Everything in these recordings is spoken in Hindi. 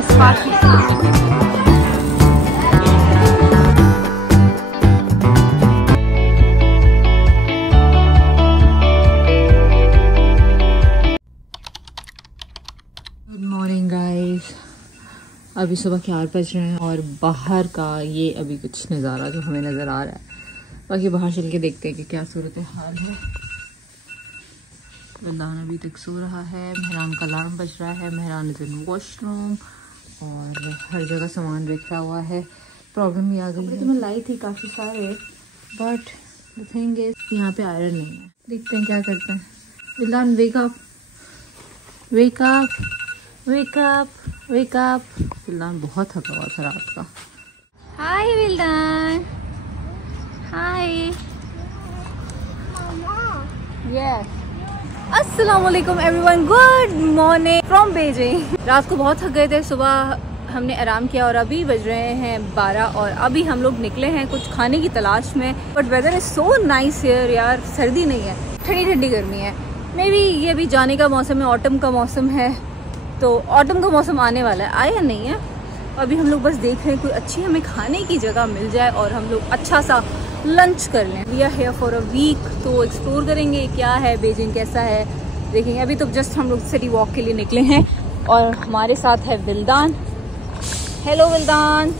yes, fast. अभी सुबह के 8 बज रहे हैं और बाहर का ये अभी कुछ नज़ारा जो हमें नज़र आ रहा है। बाकी बाहर चल के देखते हैं कि क्या सूरत हाल है। विल्दान अभी तक सो रहा है, मेहरान का अलार्म बज रहा है, मेहरान इज इन वॉशरूम और हर जगह सामान बिखरा हुआ है। प्रॉब्लम ये आ गई है, तो मैं लाई थी काफ़ी सारे, बट द थिंग इज यहाँ पे आयरन नहीं है। देखते हैं क्या करते हैं। Wildan wake up, wake up, wake up, wake up. Wildan बहुत थका हुआ था रात का। हाय विल्दान, हाय। यस, अस्सलाम वालेकुम everyone, good morning from Beijing. रात को बहुत थक गए थे, सुबह हमने आराम किया और अभी बज रहे हैं 12 और अभी हम लोग निकले हैं कुछ खाने की तलाश में। But weather is so nice here यार, सर्दी नहीं है, ठंडी ठंडी गर्मी है। मे बी ये अभी जाने का मौसम है, ऑटम का मौसम है, तो ऑटम का मौसम आने वाला है, आया नहीं है। अभी हम लोग बस देख रहे हैं कोई अच्छी हमें खाने की जगह मिल जाए और हम लोग अच्छा सा लंच कर लें। We are here for a week, तो एक्सप्लोर करेंगे क्या है बीजिंग, कैसा है देखेंगे। अभी तो जस्ट हम लोग सिटी वॉक के लिए निकले हैं और हमारे साथ है विल्दान। हेलो विल्दान।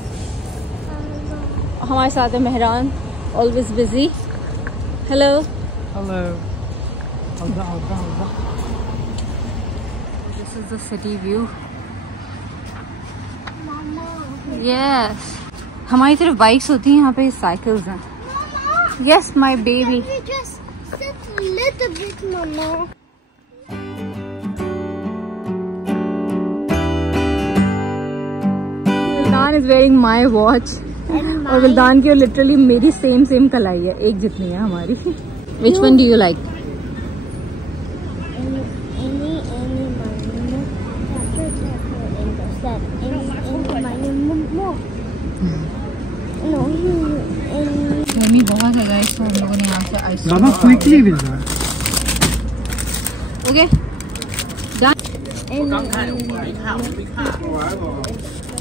हमारे साथ है Mehran, always busy. Hello hello. This is the city view. Yes. हमारी तरफ बाइक्स होती हैं, यहाँ पे साइकिल्स हैं। Yes, my baby. Can we just sit a little bit, Mama? विल्दान is wearing my watch. और विल्दान की लिटरली मेरी सेम कलाई है, एक जितनी है हमारी। Which one do you like? गर्मी बहुत है गाइस, तो हम लोगों ने यहाँ से आइस क्विकली भी ओके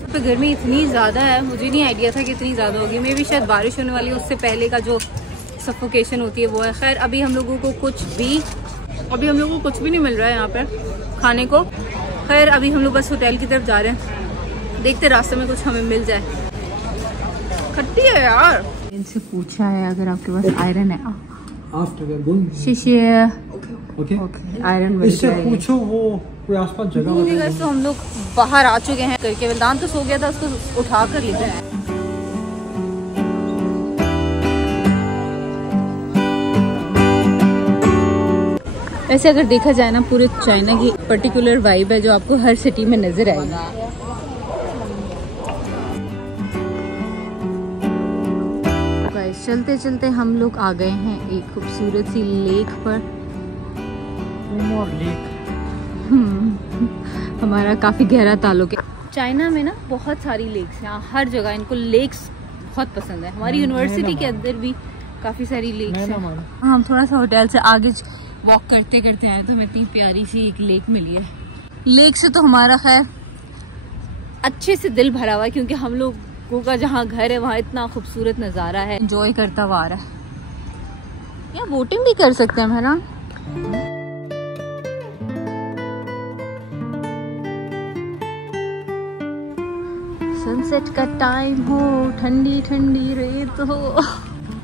तो गर्मी इतनी ज़्यादा है, मुझे नहीं आइडिया था कि इतनी ज़्यादा होगी। मे भी शायद बारिश होने वाली है, उससे पहले का जो सफोकेशन होती है वो है। खैर अभी हम लोगों को कुछ भी नहीं मिल रहा है यहाँ पर खाने को। खैर अभी हम लोग बस होटल की तरफ जा रहे हैं, देखते रास्ते में कुछ हमें मिल जाए। खट्टी है यार। इनसे पूछा है अगर आपके पास आयरन है। शीशे आयरन मिल जाएगी। पूछो वो कोई आसपास जगह है। तो हम लोग बाहर आ चुके हैं करके। विल्दान तो सो गया था, उसको उठा कर लेते हैं। वैसे अगर देखा जाए ना, पूरे चाइना की पर्टिकुलर वाइब है जो आपको हर सिटी में नजर आएगी। चलते चलते हम लोग आ गए हैं एक खूबसूरत सी लेक पर। हमारा काफ़ी गहरा ताल्लुक है। चाइना में ना बहुत सारी लेक्स हैं, यहाँ हर जगह इनको लेक्स बहुत पसंद है। हमारी यूनिवर्सिटी के अंदर भी काफ़ी सारी लेक्स हैं। हम थोड़ा सा होटल से आगे वॉक करते करते आए तो हमें इतनी प्यारी सी एक लेक मिली है। लेक से तो हमारा खैर अच्छे से दिल भरा हुआ है, क्योंकि हम लोग का जहाँ घर है वहाँ इतना खूबसूरत नज़ारा है। एंजॉय करता हुआ आ रहा है। यहाँ बोटिंग भी कर सकते हैं, है ना? सनसेट का टाइम हो, ठंडी ठंडी रेत हो।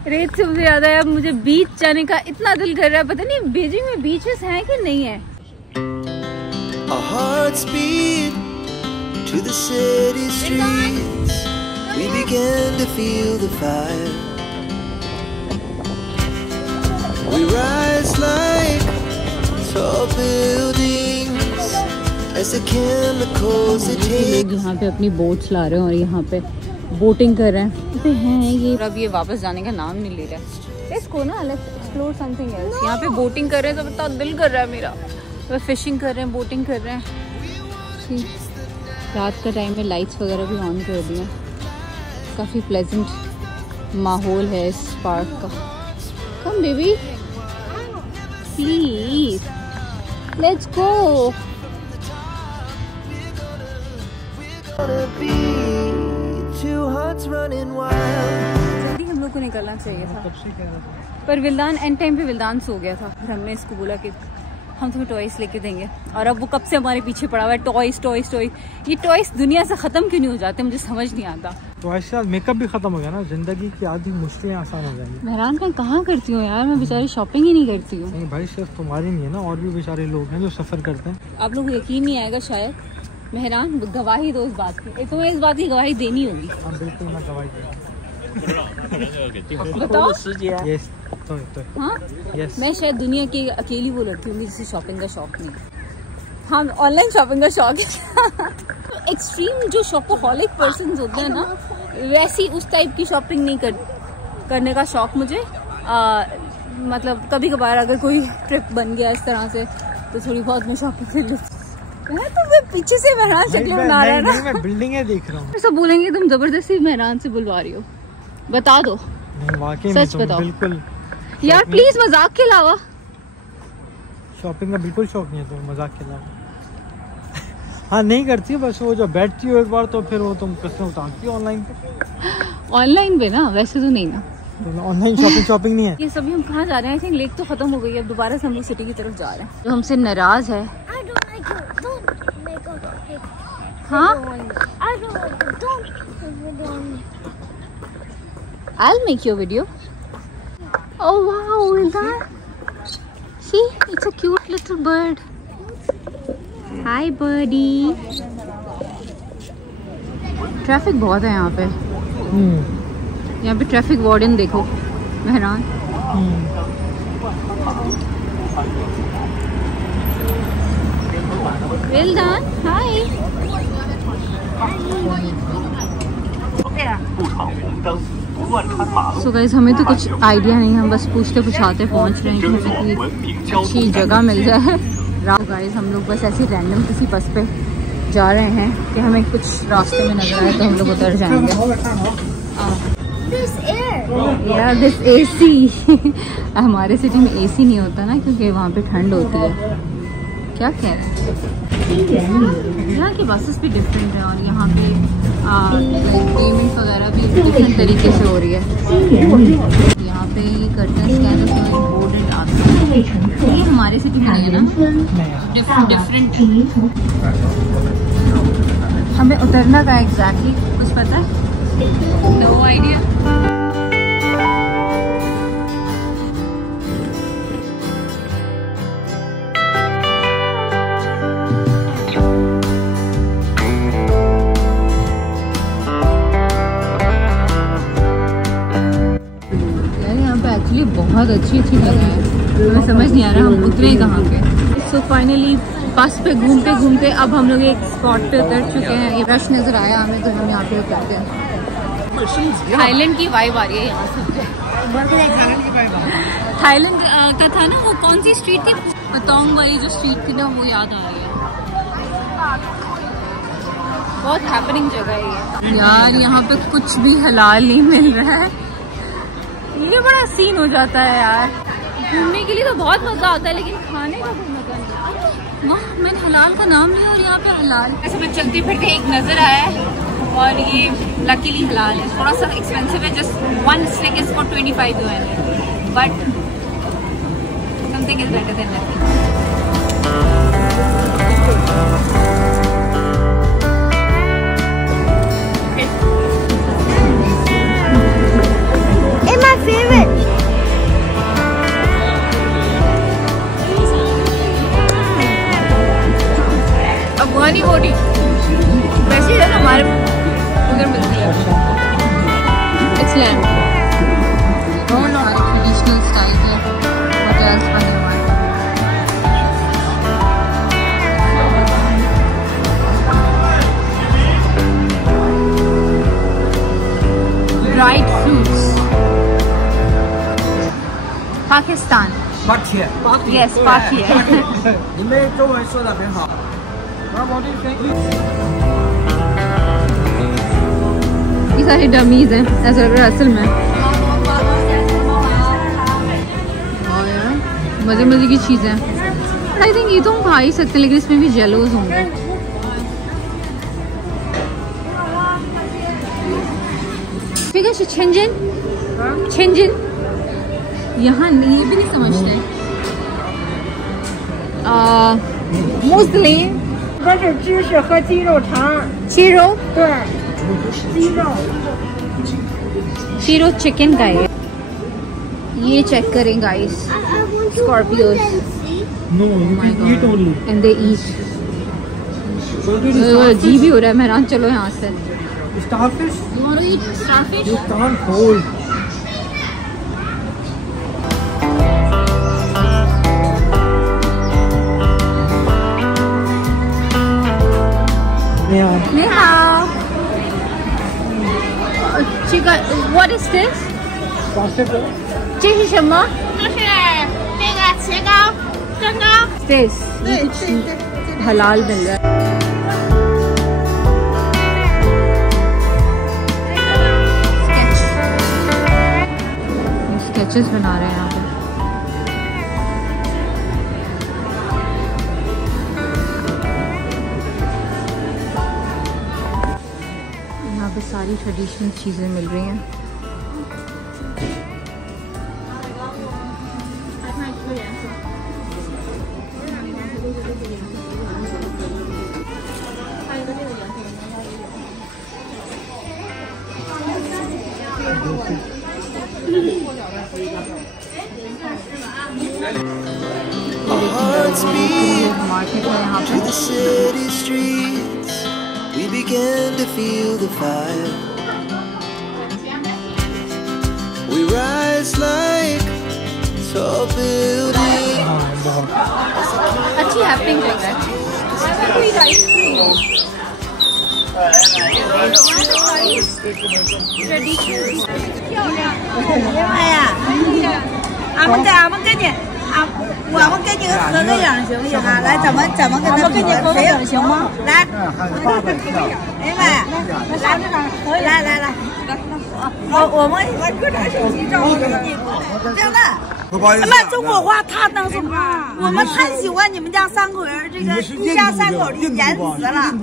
रेत से मुझे याद आया, मुझे बीच जाने का इतना दिल कर रहा है। पता नहीं बीजिंग में बीचेस हैं कि नहीं है। Our hearts beat to the city streets. We began to feel the fire. We rise like tall buildings as the chemicals that take. लोग यहाँ पे अपनी बोट्स ला रहे हैं और यहाँ पे बोटिंग कर रहे हैं। पे हैं ये, अब ये वापस जाने का नाम नहीं ले रहा। इसको ना लेट्स एक्सप्लोर समथिंग एल्स। यहाँ पे बोटिंग कर रहे हैं तो बता दिल कर रहा है मेरा। वो फिशिंग कर रहे हैं, बोटिंग कर रहे हैं। रात का टाइम में लाइट्स वगैरह भी ऑन कर दिए। काफ़ी प्लेजेंट माहौल है इस पार्क का। Come baby please, let's go. जल्दी हम लोग को निकलना चाहिए था, पर विल्दान एंड टाइम पे विल्दान सो गया था। फिर हमने इसको बोला कि हम तुम्हें टॉयस लेके देंगे, और अब वो कब से हमारे पीछे पड़ा हुआ है, टॉयस टॉयस टॉयस। ये टॉयस दुनिया से खत्म क्यों नहीं हो जाते, मुझे समझ नहीं आता। टॉयस के साथ मेकअप भी खत्म हो गया ना, जिंदगी की आधी मुश्किलें आसान हो जाएंगी। मेहरान का कहाँ करती हूँ यार, मैं बेचारी शॉपिंग ही नहीं करती हूँ। नहीं भाई, सिर्फ तुम्हारी नहीं है ना, और भी बेचारे लोग हैं जो सफर करते हैं। आप लोग यकीन नहीं आएगा शायद, मेहरान गवाही दो इस बात की, तुम्हें इस बात की गवाही देनी होगी। हाँ बिल्कुल, मैं गवाही दूंगा। बताओ। यस, हाँ यस। मैं शायद दुनिया की अकेली वो लड़की हूँ जिसे शॉपिंग का शौक नहीं। हाँ, ऑनलाइन शॉपिंग का शौक है। एक्सट्रीम जो शॉपहॉलिक पर्सन होते हैं ना, वैसी उस टाइप की शॉपिंग नहीं करने का शौक मुझे। मतलब कभी कभार अगर कोई ट्रिप बन गया इस तरह से तो थोड़ी बहुत मैं शॉपिंग कर लेती। तो मैं पीछे से मेहरान शक्लें बना रहा है ना, मैं बिल्डिंगें देख रहा हूँ। सब बोलेंगे तुम जबरदस्ती मेहरान से बुलवा रही हो। बता दो, वाकई में सच बताओ बिल्कुल यार प्लीज, मजाक के अलावा। शॉपिंग का बिल्कुल शौक नहीं है तुम्हें, मजाक के अलावा। हाँ नहीं करती, बस वो जब बैठती हो एक बार तो फिर वो तुम कसमें उतारती हो ऑनलाइन पे। ऑनलाइन पे ना, वैसे तो नहीं ना। ऑनलाइन शॉपिंग नहीं है। ये सभी हम कहाँ जा रहे हैं? आई थिंक लेक तो खत्म हो गई है, अब दोबारा से हम लोग सिटी की तरफ जा रहे हैं। जो हमसे नाराज है। हाँ, I'll make your video. Oh wow, Vildan. See, it's a cute little bird. Hi birdie. Traffic बहुत है यहाँ पे। यहाँ पे ट्रैफिक वार्डन देखो, Mehran. Vildan, hi. So guys, हमें तो कुछ आइडिया नहीं है, हम बस पूछते पूछाते पहुंच रहे हैं कि हमें कोई अच्छी जगह मिल जाए। गाइस हम लोग बस ऐसे रैंडम किसी बस पे जा रहे हैं कि हमें कुछ रास्ते में नजर आए तो हम लोग उतर जाएंगे। This AC। हमारे सिटी में AC नहीं होता ना, क्योंकि वहाँ पे ठंड होती है। क्या कह रहे हैं? यहाँ की बसेस भी डिफरेंट है, और यहाँ पे पेमेंट वगैरह भी डिफरेंट तरीके से हो रही है। यहाँ पे ये कर्टन स्कैन इम्पोर्टेंट आता है, ये हमारे सिटी में नहीं है ना, डिफरेंट। हमें उतरना का एग्जैक्टली कुछ पता है? No idea. बहुत अच्छी जगह है, हमें समझ नहीं आ रहा हम उतरे कहाँ पे। सो फाइनली बस पे घूमते घूमते अब हम लोग एक स्पॉट पे उतर चुके हैं। ये रश नजर आया हमें तो हम यहाँ पे उतरते हैं। थाईलैंड की वाइब आ रही है यहाँ से। थाईलैंड का था ना, वो कौन सी स्ट्रीट थी, पतोंग वाली जो स्ट्रीट थी ना, वो याद आ रही है। बहुत हैपनिंग जगह है ये यार। यहाँ पे कुछ भी हलाल नहीं मिल रहा है, ये बड़ा सीन हो जाता है यार। घूमने के लिए तो बहुत मजा आता है, लेकिन खाने का कोई मजा नहीं। वाह, मैंने हलाल का नाम लिया और यहाँ पे हलाल। ऐसे मैं चलते फिरते एक नजर आया है, और ये लकीली हलाल है। थोड़ा सा एक्सपेंसिव है, just 1 stick is for 25 UN, but something is better than nothing. अफगानी बोटी वैसे है हमारे उधर मिलती है। एक्सलेंट, ट्रेडिशनल स्टाइल के होटल्स बने हुए हैं। Dried fruits, Pakistan. Yes, Pakistan. 你们中文说的很好。 ये सारी डमीज हैं असल में। मजे मजे की चीजें हैं। आई थिंक ये तो हम खा ही सकते हैं, लेकिन इसमें भी जेलोस होंगे। फिगर से छिंजन छिंजन यहाँ ये भी नहीं समझते। मुस्लिम 这是芝士和鸡肉肠， चीरो 对，鸡肉。 चीरो चिकन का है ये। चेक करें guys scorpions No, you can eat only. And they eat. जी भी हो रहा है मेहरान, चलो यहाँ से। Starfish? You want to eat starfish? You can't hold. Yeah. 你好。Chicken, what is this? 这是什么？就是那个茄膏、蒸膏。 This ये कुछ हलाल मिल रहा है। स्केचेस बना रहे हैं यहाँ पे। यहाँ पे सारी ट्रेडिशनल चीज़ें मिल रही हैं। मार्केट है यहाँ पे। The city streets, we began to feel the fire. We rise like tall buildings. अच्छी हैपनिंग लग रहा है। कोई आइसक्रीम我们跟你合个影行不行啊？来，怎么跟他合个影行吗？来，哎呀妈呀，来，我们各种手机照给你，这样的。那中国话他能说吗？我们太喜欢你们家三口人，这个一家三口的颜值了，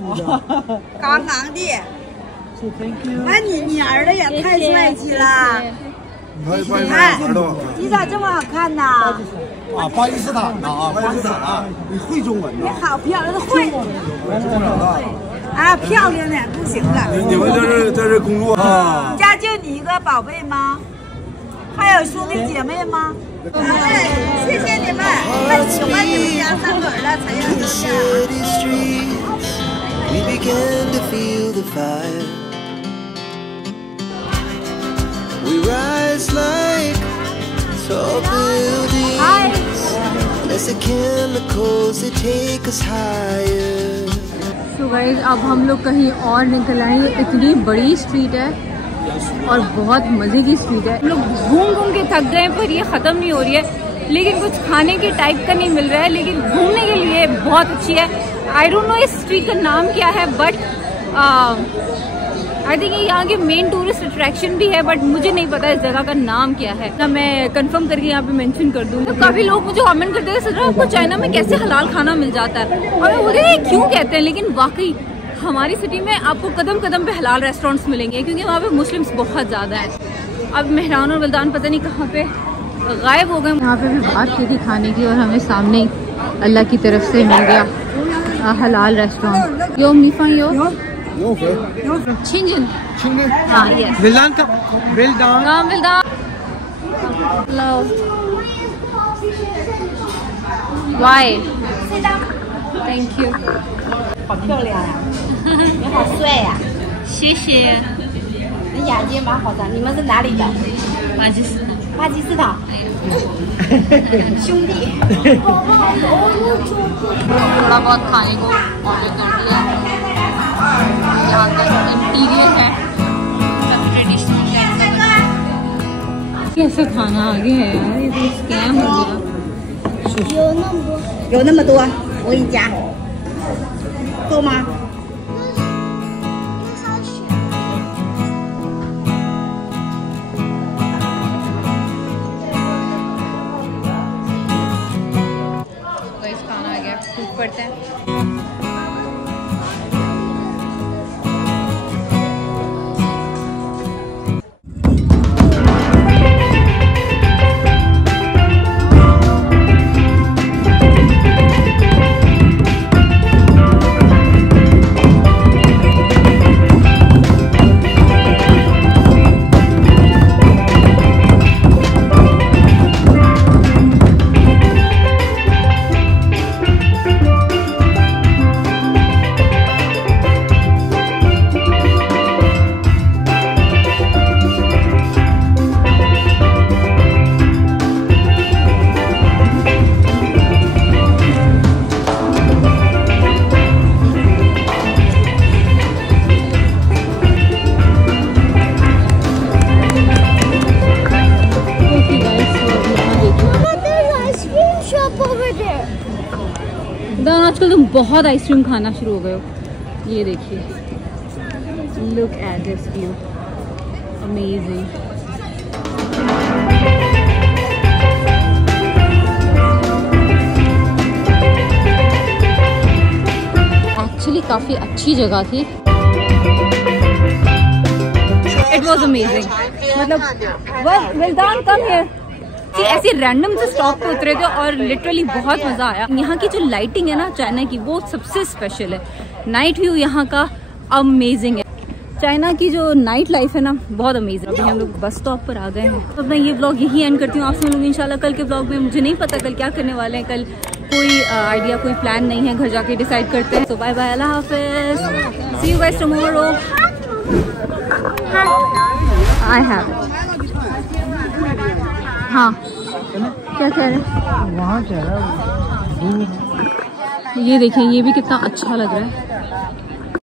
杠杠的。那你儿子也太帅气了。 你看，你咋这么好看呢？啊，巴基斯坦的啊，巴基斯坦啊，你会中文你的？好漂亮，会啊，漂亮的不行了。你们这是工作啊？你家就你一个宝贝吗？还有兄弟姐妹吗？哎，谢谢你们，太喜欢你们家三口了，才要 The 这样。 city streets, we began to feel the fire. We rise like tall buildings. As the chemicals they take us higher. So guys, अब हम लोग कहीं और निकल आए। ये इतनी बड़ी स्ट्रीट है और बहुत मज़े की स्ट्रीट है। हम लोग घूम के थक गए पर ये ख़त्म नहीं हो रही है। लेकिन कुछ खाने के टाइप का नहीं मिल रहा है, लेकिन घूमने के लिए बहुत अच्छी है। आई डोंट नो इस स्ट्रीट का नाम क्या है, बट आई थिंक ये यहाँ की मेन टूरिस्ट अट्रैक्शन भी है, बट मुझे नहीं पता इस जगह का नाम क्या है। ना मैं कंफर्म करके यहाँ पे मेंशन कर दूँ। तो काफ़ी लोग मुझे कमेंट करते हैं सर आपको चाइना में कैसे हलाल खाना मिल जाता है, और मैं बोलती हूँ क्यों कहते हैं, लेकिन वाकई हमारी सिटी में आपको कदम कदम पे हलाल रेस्टोरेंट्स मिलेंगे, क्योंकि वहाँ पे मुस्लिम्स बहुत ज़्यादा है। अब मेहरान और बलदान पता नहीं कहाँ पे गायब हो गए। यहाँ पे भी बात की थी खाने की और हमें सामने ही अल्लाह की तरफ से मिल गया हलाल रेस्टोरेंट। यो मीफा यो छिंजन हाँ यस Vildan ka Vildan. हाँ बिल्दान हेलो वाई थैंक यू 漂亮呀，你好帅呀，谢谢你眼睛蛮好的。你们是哪里的？巴基斯坦巴基斯坦。兄弟。 थोड़ा बहुत खाने को ऑर्डर कर दिया। यहाँ का इंटीरियर है ट्रेडिशनल कैसे खाना आ गया है यार, ये तो स्कैम हो गया। 有那么多，我给你加，够吗？ खाना आ गया, टूट पड़ता है। आजकल तुम बहुत आइसक्रीम खाना शुरू हो गए हो। ये देखिए, look at this view, amazing. Actually काफ़ी अच्छी जगह थी। It was amazing. मतलब विल्दान कम हियर। ऐसे रैंडम से स्टॉप पे उतरे थे और लिटरली बहुत मज़ा आया। यहाँ की जो लाइटिंग है ना चाइना की, वो सबसे स्पेशल है। नाइट व्यू यहाँ का अमेजिंग है। चाइना की जो नाइट लाइफ है ना, बहुत अमेजिंग। अभी हम लोग बस स्टॉप पर आ गए हैं। तो मैं ये व्लॉग यही एंड करती हूँ। आपसे मिलूंगी इंशाल्लाह कल के व्लॉग में। मुझे नहीं पता कल क्या करने वाले हैं, कल कोई आइडिया, कोई प्लान नहीं है। घर जाके डिसाइड करते हैं। तो बाय बाय, अल्लाह हाफिज, see you guys tomorrow. I have हाँ, क्या कह रहे हैं? वहाँ कह रहा है ये देखिए, ये भी कितना अच्छा लग रहा है।